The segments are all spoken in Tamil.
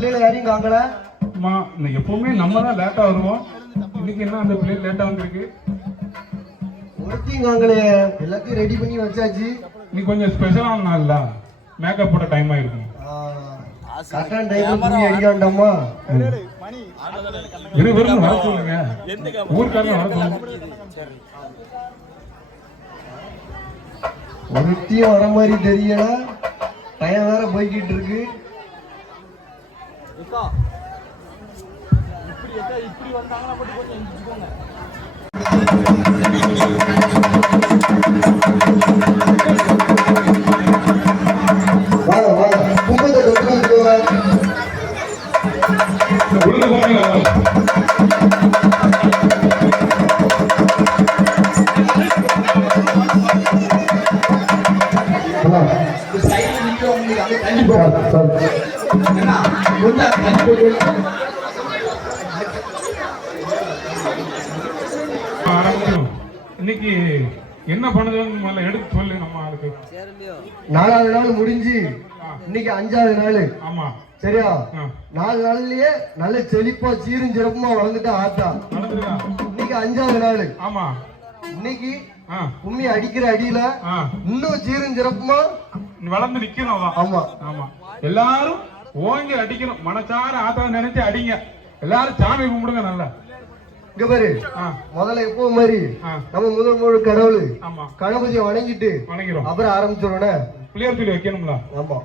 பிள்ளைகளை யாரையும் காங்கல? அம்மா எப்பவுமே நம்ம தான் லேட்டா வருவோம். இன்னைக்கு என்ன அந்த பிள்ளை லேட்டா வந்திருக்கு? ஒருத்தையும் காங்கலையே எல்லாத்தையும் ரெடி பண்ணி வச்சாச்சு. நீ கொஞ்சம் ஸ்பெஷலான நாள்ல மேக்கப் போட டைம் ஆயிருக்கும் கரெக்டான இரு விருந்து வர சொல்லுங்க. ஊருக்காரங்க வர சொல்லுங்க. ஒருத்தையும் வர மாதிரி தெரியல. பையன் வேற போய்கிட்டு இருக்கு. வாங்க முதல்ல எடுத்து சொல்லு நம்ம அதுக்கு நாலாவது நாள் முடிஞ்சு இன்னைக்கு அஞ்சாவது நாள். ஆமா. சரியா. நாலு நாள்லயே நல்ல செழிப்பா சீரும் சிறப்புமா வளர்ந்துட்டா ஆத்தா. இன்னைக்கு அஞ்சாவது நாள். ஆமா. இன்னைக்கு கும்மி அடிக்கிற அடியில இன்னும் சீரும் சிறப்புமா? வளர்ந்து நிக்கணும் ஆமா. ஆமா. எல்லாரும் ஓங்கி அடிக்கணும். மனசார ஆத்தா நினைச்சு அடிங்க. எல்லாரும் சாமி கும்பிடுங்க நல்லா. இங்க பாரு. ஆ. முதல்ல எப்போ மாதிரி நம்ம முதல் முழு கடவுள். ஆமா. கணபதியை வணங்கிட்டு வணங்கிறோம் அப்புறம் ஆரம்பிச்சிடணும் பிள்ளையார் சொல்லி வைக்கணும்ல? ஆமா.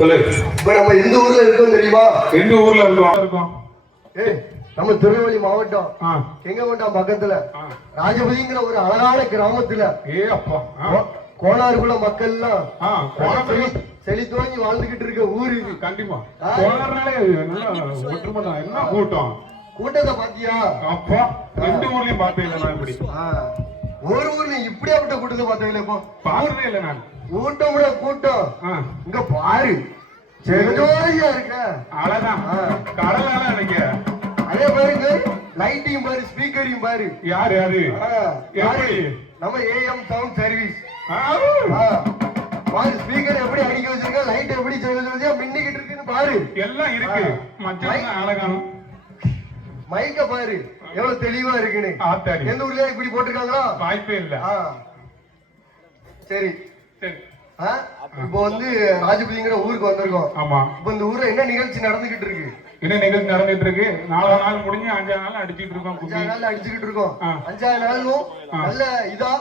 சொல்லு. இப்ப நம்ம எந்த ஊர்ல இருக்கோம் தெரியுமா? எந்த ஊர்ல இருக்கோம்? இருக்கோம்? ஏய் நம்ம திருநெல்வேலி மாவட்டம். பக்கத்துல. ஆ. ராஜபதிங்கிற ஒரு அழகான கிராமத்துல. ஏ அப்பா. கோனாருக்குள்ள மக்கள் எல்லாம் கோணத்துல செழித்தோங்கி வாழ்ந்துகிட்டு இருக்க ஊரு. இது கண்டிப்பா. ஒற்றுமை தான் என்ன கூட்டம்? கூட்டத்தை பாத்தியா? அப்பா ரெண்டு ஊர்லயும் பார்த்தேன் இப்படி. ஒரு ஊர்ல இப்படியாப்பட்ட கூட்டத்தை பார்த்தீங்களா இப்போ? பார்த்ததே இல்லை நான். கூட்டம் விட கூட்டம். இங்க பாரு. ஜெகஜோதியா இருக்க? அழகான். கடலால நினைக்க அதே பாருங்க லைட்டையும் பாரு ஸ்பீக்கரையும் பாரு. யாரு யாரு யாரு? நம்ம ஏஎம் சவுண்ட் சர்வீஸ் ஆ, பாரு ஸ்பீக்கர் எப்படி அடிக்க வச்சிருக்க லைட் எப்படி ஜெகஜோதியா மின்னிக்கிட்டு இருக்குன்னு பாரு. எல்லாம் இருக்கு. மச்சான் அழகானும் மைக்க பாரு. எவ்வளவு தெளிவா இருக்குன்னு? ஆத்தாடி எந்த ஊர்லயா இப்படி போட்டிருக்காங்களா? வாய்ப்பே இல்ல. சரி. சரி? இப்போ வந்து ராஜபதிங்கிற ஊருக்கு வந்திருக்கோம். ஆமா. இப்போ இந்த ஊர்ல என்ன நிகழ்ச்சி நடந்துகிட்டு இருக்கு? என்ன நிகழ்ச்சி நடந்துட்டு இருக்கு? நாலு நாள் முடிஞ்சு அஞ்சாறு நாள் அடிச்சிட்டு இருக்கோம் அஞ்சாறு நாள் அடிச்சுக்கிட்டு இருக்கோம். அஞ்சாறு நாளும். நல்ல இதா.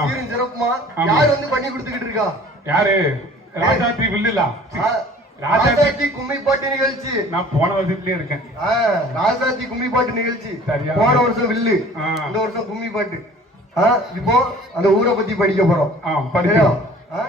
சீரும் சிறப்புமா. யார் வந்து பண்ணி கொடுத்துக்கிட்டு இருக்கா? யாரு? ராஜாத்தி வில்லுலா. ராசாத்தி கும்மி பாட்டு நிகழ்ச்சி. நான் போன வருஷத்துலயே இருக்கேன். ராசாத்தி கும்மி பாட்டு நிகழ்ச்சி. சரியா. போன வருஷம் வில்லு. இந்த வருஷம் கும்மி பாட்டு இப்போ அந்த ஊரை பத்தி படிக்க போறோம். படிக்கிறோம் ஆ?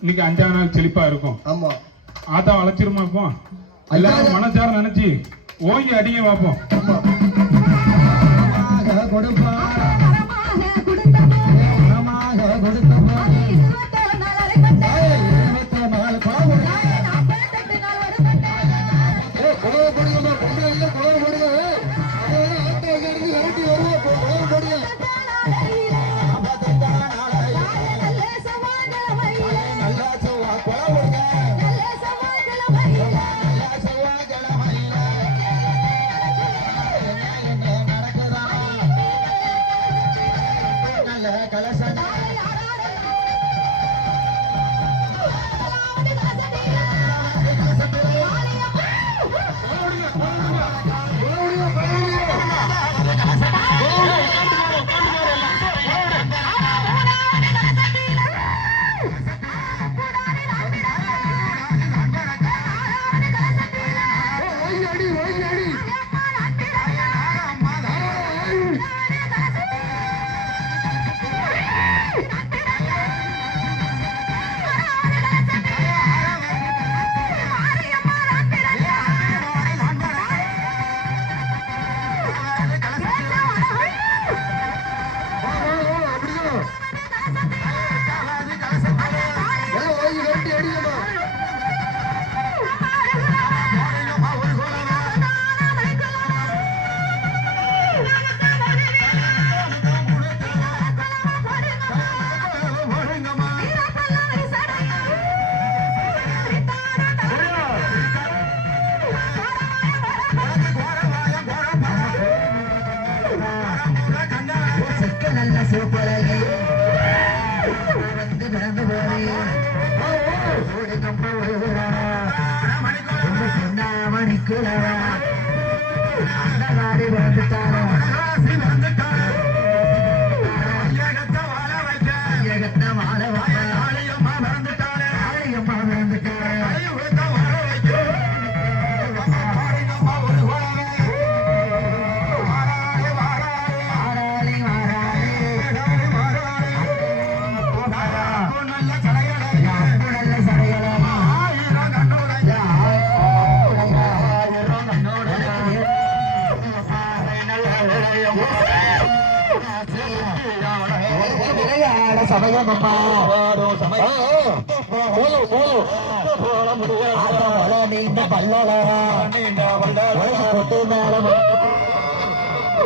இன்னைக்கு அஞ்சாம் நாள் செழிப்பா இருக்கும். ஆமா. ஆத்தா அழைச்சிருமா இப்போ? எல்லாரும் மனசார நினைச்சு ஓங்கி அடிங்க பார்ப்போம் கொடுப்பா.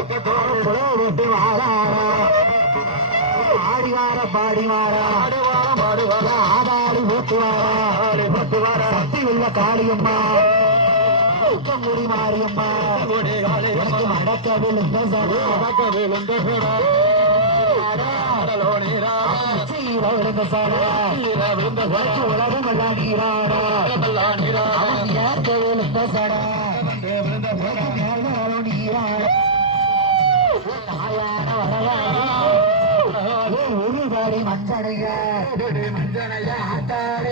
விட்டு வாராரா ஆடி வார பாடி வாரா ஆதாடி போட்டு சக்தி உள்ள காளியம்மா முடி மாரியம்மா எனக்கு மடக்க உலகம் எல்லாம் நீராடா அவன் ஏற்க சடா மஞ்சனையா மஞ்சனையா ஆத்தாடி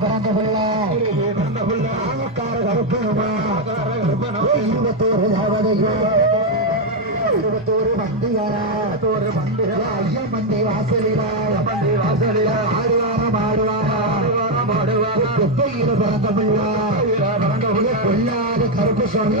பிறந்த பிள்ளை நாகக்கார இருபத்தோரு இருபத்தோரு பண்டிகரா தோறு பண்டிகரா ஐயா மண்டி வாசலிடா வாசலிடா ஆடுவாரா. பிறந்த பிள்ளை பிறந்த பிள்ளை கருப்பு சுவாமி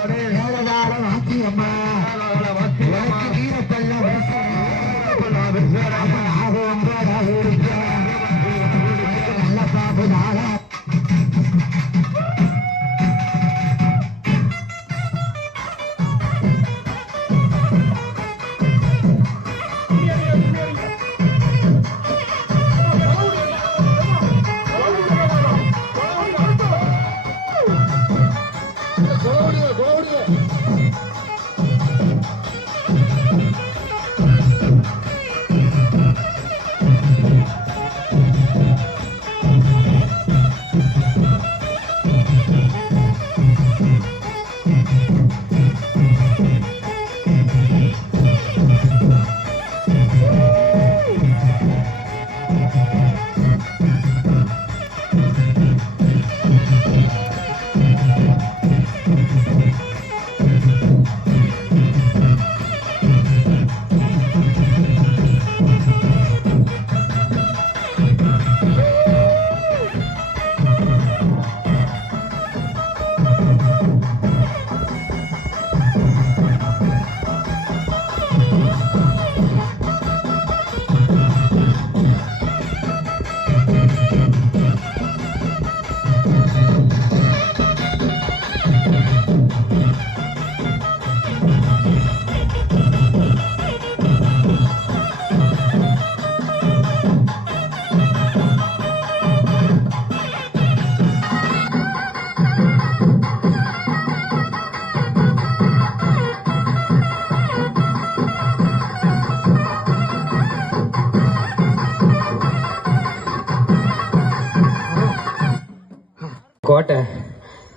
கோட்டை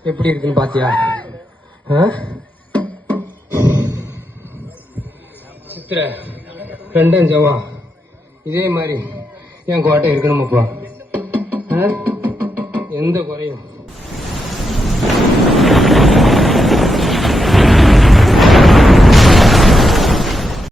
எப்படி இருக்குன்னு பாத்தியா ஆ? சித்திர ரெண்டும் ஜவா இதே மாதிரி என் கோட்டை இருக்கணுமாப்பா ஆ? எந்த குறையும்